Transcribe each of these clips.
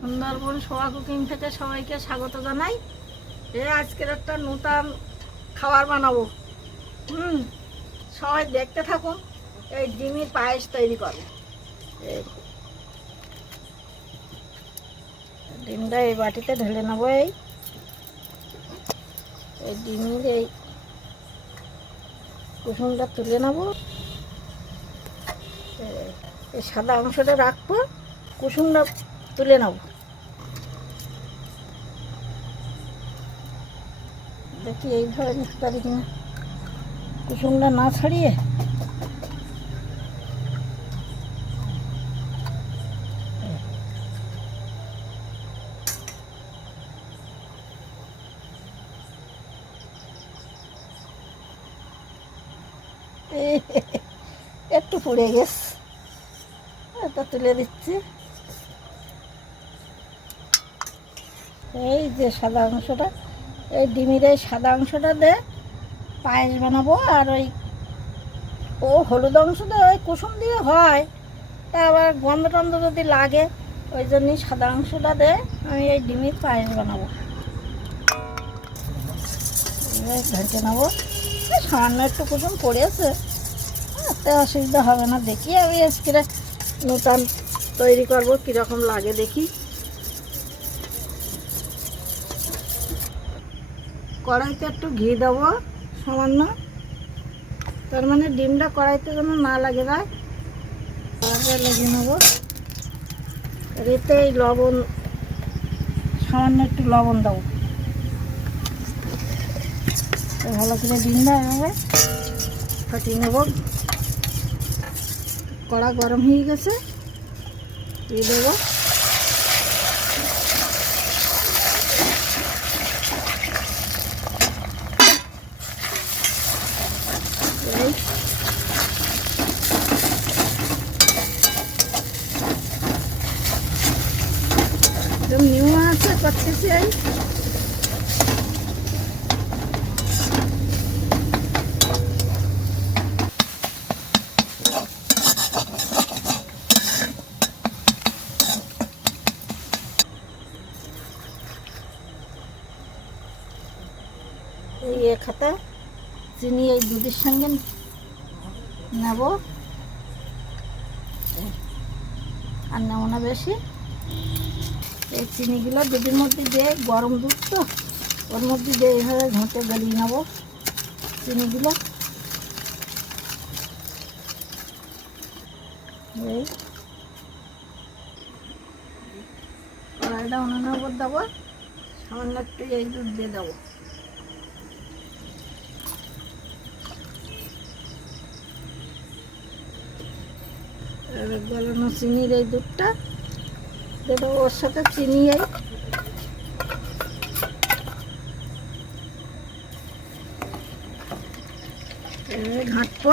সুন্দরবন সোয়া cooking থেকে সবাইকে স্বাগত জানাই। এ আজকের একটা নূতন খাবার বানাবো। হুম, সবাই দেখতে থাকুন, এই ডিমের পায়েস তৈরি করে এই ডিমটা এই বাটিতে ঢেলে নেব এই। এই ডিমের এই কুসুমটা তুলে নেব। এই সাদা অংশটা রাখব, কুসুমটা তুলে নেব। দেখি এইভাবে নিতে পারি কিনা কুসুমটা না ছাড়িয়ে? একটু পুড়ে গেছে এটা তুলে দিচ্ছি। এই যে সাদা অংশটা। এই ডিমির এই সাদা অংশটা দিয়ে পায়েস বানাবো আর ওই ও হলুদ অংশ অংশটা ওই কুসুম দিয়ে হয়। তা আবার গন্ধ টন্ধ যদি লাগে, ওই জন্যই সাদা অংশটা দিয়ে আমি এই ডিমির পায়েস বানাবো। ভেজে নেব। সামান্য একটু কুসুম পড়েছে। এতে অসুবিধা হবে না। দেখি আমি আজকে নূতন তৈরি করব, কীরকম লাগে দেখি। কড়াইতে একটু ঘি দেবো, সামান্য। তার মানে ডিমটা কড়াইতে যেন না লাগে যায় কড়াইতে লাগিয়ে নেব। এতে এই লবণ, সামান্য একটু লবণ দেবো। ভালো করে ডিমটা এভাবে ফাটিয়ে নেব। কড়া গরম হয়ে গেছে, দিয়ে দেবো এই একদম নিউ আছে করতেছি এই এই খাতা চিনি এই দুধের সঙ্গে নেব। আর নেব না বেশি। এই চিনিগুলো দুধের মধ্যে দিয়ে, গরম দুধ তো, ওর মধ্যে দিয়ে এইভাবে ঘঁটে গলিয়ে নেব চিনিগুলো। এই। কড়াইটা উনুনের উপর দেবো, সামান্য একটু এই দুধ দিয়ে দেবো। গলানো চিনির এই দুধটা। দেবো ওর সাথে চিনি এই এভাবে ঘাঁটবো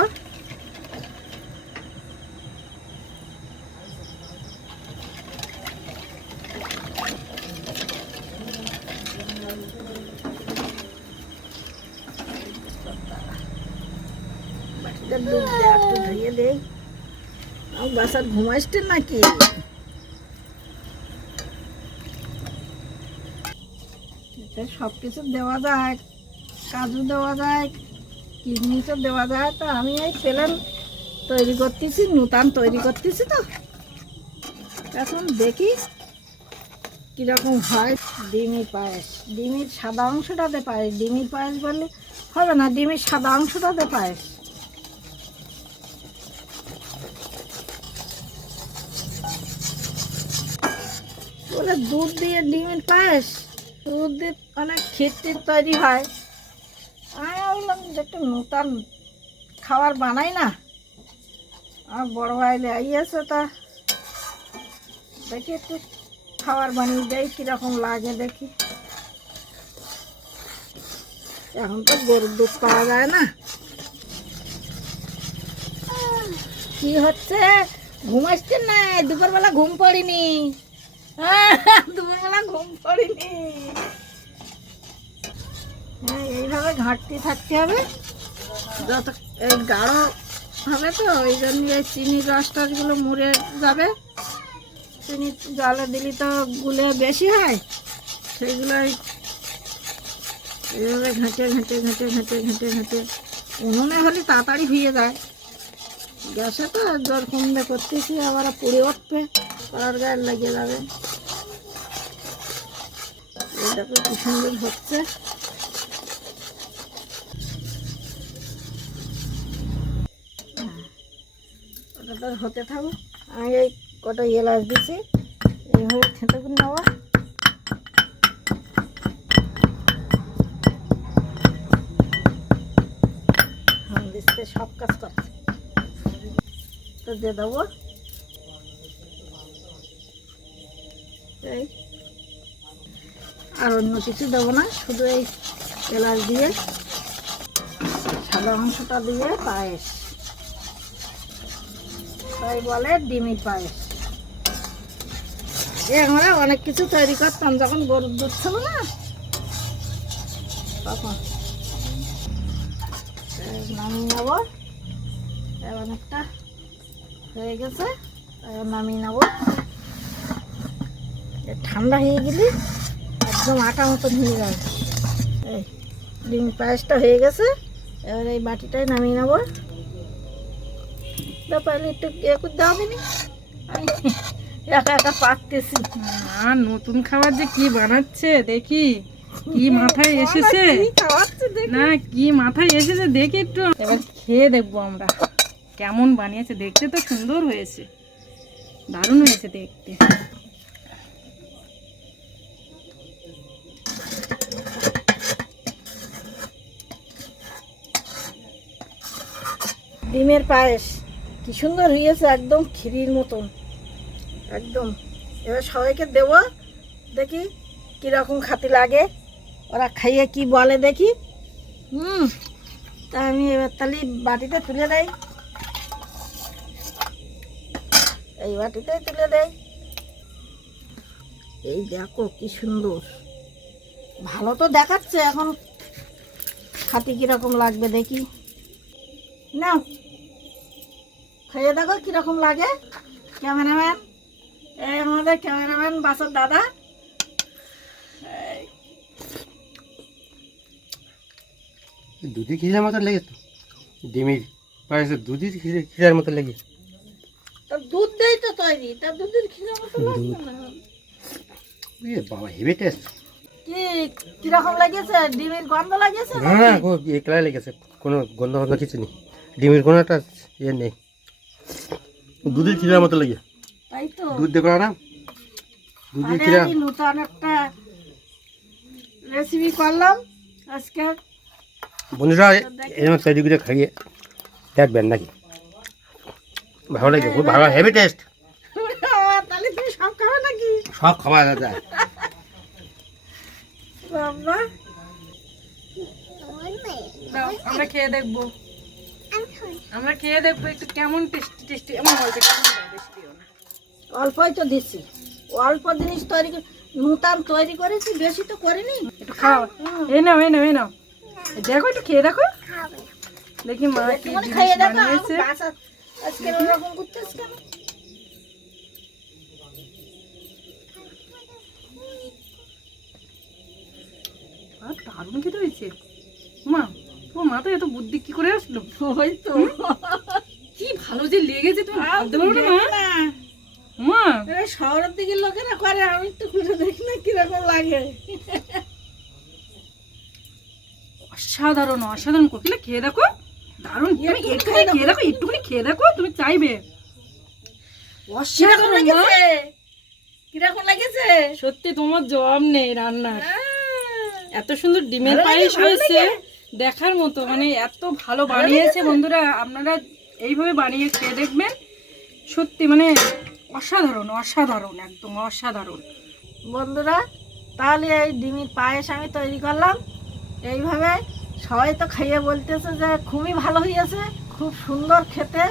বাটিটা দুধ দিয়ে একটু ধুয়ে দেই আমার বাসার ঘুমাইছে নাকি? সব কিছু দেওয়া যায় কাজু দেওয়া যায় কিশমিশও দেওয়া যায়। তো আমি এই প্লেন তৈরি করতেছি, নূতন তৈরি করতেছি তো। এখন দেখি কীরকম হয় ডিমের পায়েস। ডিমের সাদা অংশটাতে পায়েস ডিমের পায়েস বললে হবে না, ডিমের সাদা অংশটাতে পায়েস। দুধ দিয়ে ডিমের পায়েস, দুধ দিয়ে অনেক ক্ষেত্রে তৈরি হয়। আমি বললাম যে একটু নূতন খাবার বানাই না। আমার বড় ভাই আইয়াছে তা, দেখি একটু খাবার বানিয়ে দেয় কীরকম লাগে দেখি। এখন তো গরুর দুধ পাওয়া যায় না। কি হচ্ছে? ঘুমাচ্ছেন না? দুপুরবেলা ঘুম পড়িনি। দুপুরবেলা ঘুম পড়িনি। এইভাবে ঘাটতি থাকতে হবে। যত এই গাঢ় হবে তো, ওই জন্য এই চিনির রস টসগুলো মুড়ে যাবে। চিনি জলে দিলে তো গুলে বেশি হয়। সেইগুলোই এইভাবে ঘেঁটে ঘেঁটে ঘেঁটে ঘেঁটে ঘেঁটে ঘেঁটে উনুনে হলে তাড়াতাড়ি হয়ে যায়। গ্যাসে তো জল কমবে, করতেছি, আবার পুড়ে উঠবে কড়ার গায়ে লেগে যাবে। এটা কি সুন্দর হচ্ছে। ওটা হতে থাকো। আমি এই কটা এলাচ দিছি এইভাবে থেঁতে করে নেওয়া। দিচ্ছে সব কাজ করছে। তো দিয়ে দেবো। এই। আর অন্য কিছু দেবো না, শুধু এই এলাচ দিয়ে, সাদা অংশটা দিয়ে পায়েস। তাই বলে ডিমের পায়েস। এ আমরা অনেক কিছু তৈরি করতাম, যখন গরুর দুধ ছিল না। তখন। নামিয়ে নেব। অনেকটা হয়ে গেছে নামিয়ে নেব। ঠান্ডা হয়ে গেলে একদম আটা মতন হয়ে যাবে। এই ডিম পায়েসটা হয়ে গেছে, এবার এই বাটিটাই নামিয়ে নেব। ব্যাপারে একটু এ করে দেওয়া দিনি একা একা পারতেছি। আর নতুন খাবার যে কি বানাচ্ছে দেখি। কি মাথায় এসেছে? না কি মাথায় এসেছে দেখি একটু। এবার খেয়ে দেখব আমরা। কেমন বানিয়েছে দেখতে তো সুন্দর হয়েছে। দারুণ হয়েছে দেখতে। ডিমের পায়েস। কি সুন্দর হয়েছে একদম ক্ষীরির মতন। একদম। এবার সবাইকে দেব দেখি কীরকম খাতি লাগে। ওরা খাইয়ে কি বলে দেখি। হুম, তা আমি এবার তাহলে বাটিতে তুলে দেয় এই বাটিতে তুলে দেয় এই দেখো কি সুন্দর। ভালো তো দেখাচ্ছে এখন। খাতি কীরকম লাগবে দেখি। নাও। খেয়ে দেখো কীরকম লাগে। ক্যামেরাম্যান। এই আমাদের ক্যামেরাম্যান বাসর দাদা। দুধি খিরার মতো লেগে তো। ডিমির পায়েসে দুধি খিরার মতো লেগে। দুধ দেই তো তৈরি। তা দুধের খিরে মতো লাগবে না। বাবা হেভি টেস্ট কি কীরকম লাগেছে? ডিমের গন্ধ লাগেছে না না খুব একলাই লেগেছে। কোনো গন্ধ গন্ধ কিছু নেই। ডিমির কোনো একটা ইয়ে নেই। দুধের খিরার মতো লেগে। তাই তো দুধ দেখো না দুধের খিরা নতুন একটা রেসিপি করলাম আজকে। বন্ধুরা এরকম তৈরি করে খাইয়ে দেখবেন নাকি? ভালো লাগে খুব ভালো হেভি টেস্ট সব খাবে নাকি? সব খাওয়া যায় আমরা খেয়ে দেখব। আমরা খেয়ে দেখব একটু কেমন টেস্টি টেস্টি এমন বলতে কেমন দিও না। অল্পই তো দিচ্ছি অল্প জিনিস তৈরি নূতন তৈরি করেছি বেশি তো করিনি। একটু খাও। এই নাও এই নাও এই নাও। দেখো একটু খেয়ে দেখো। দেখি মা কি খাইয়ে দেখো আজকে ওরকম করতেছ কেন? দারুণ খেতে হয়েছে। মা তোমার মাথায় এত বুদ্ধি কি করে আসলো? ওই তো কি ভালো যে লেগেছে তুমি ভাবতে পারো না মা? শহরের দিকে লোকেরা করে আমি একটু খুঁজে দেখি না কীরকম লাগে। অসাধারণ অসাধারণ কোকিলা খেয়ে দেখো। দারুণ। তুমি একটুখানি খেয়ে দেখো একটুখানি খেয়ে দেখো তুমি চাইবে। অসাধারণ কীরকম লাগেছে? সত্যি তোমার জবাব নেই রান্নার। এত সুন্দর ডিমের পায়েস হয়েছে। দেখার মতো মানে এত ভালো বানিয়েছে বন্ধুরা, আপনারা এইভাবে বানিয়ে খেয়ে দেখবেন। সত্যি মানে অসাধারণ অসাধারণ, একদম অসাধারণ। বন্ধুরা, তাহলে এই ডিমের পায়েস আমি তৈরি করলাম। এইভাবে সবাই তো খাইয়ে বলতেছে যে খুবই ভালো হয়েছে খুব সুন্দর খেতে।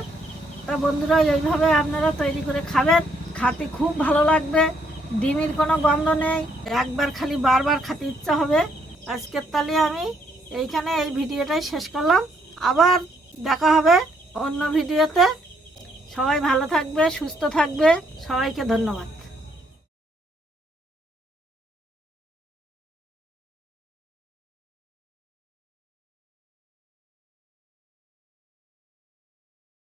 তা বন্ধুরা, এইভাবে আপনারা তৈরি করে খাবেন। খাতে খুব ভালো লাগবে, ডিমের কোনো গন্ধ নেই। একবার খালি বারবার খাতে ইচ্ছা হবে। আজকের তাহলে আমি এইখানে এই ভিডিওটাই শেষ করলাম। আবার দেখা হবে অন্য ভিডিওতে। সবাই ভালো থাকবে, সুস্থ থাকবে। সবাইকে ধন্যবাদ।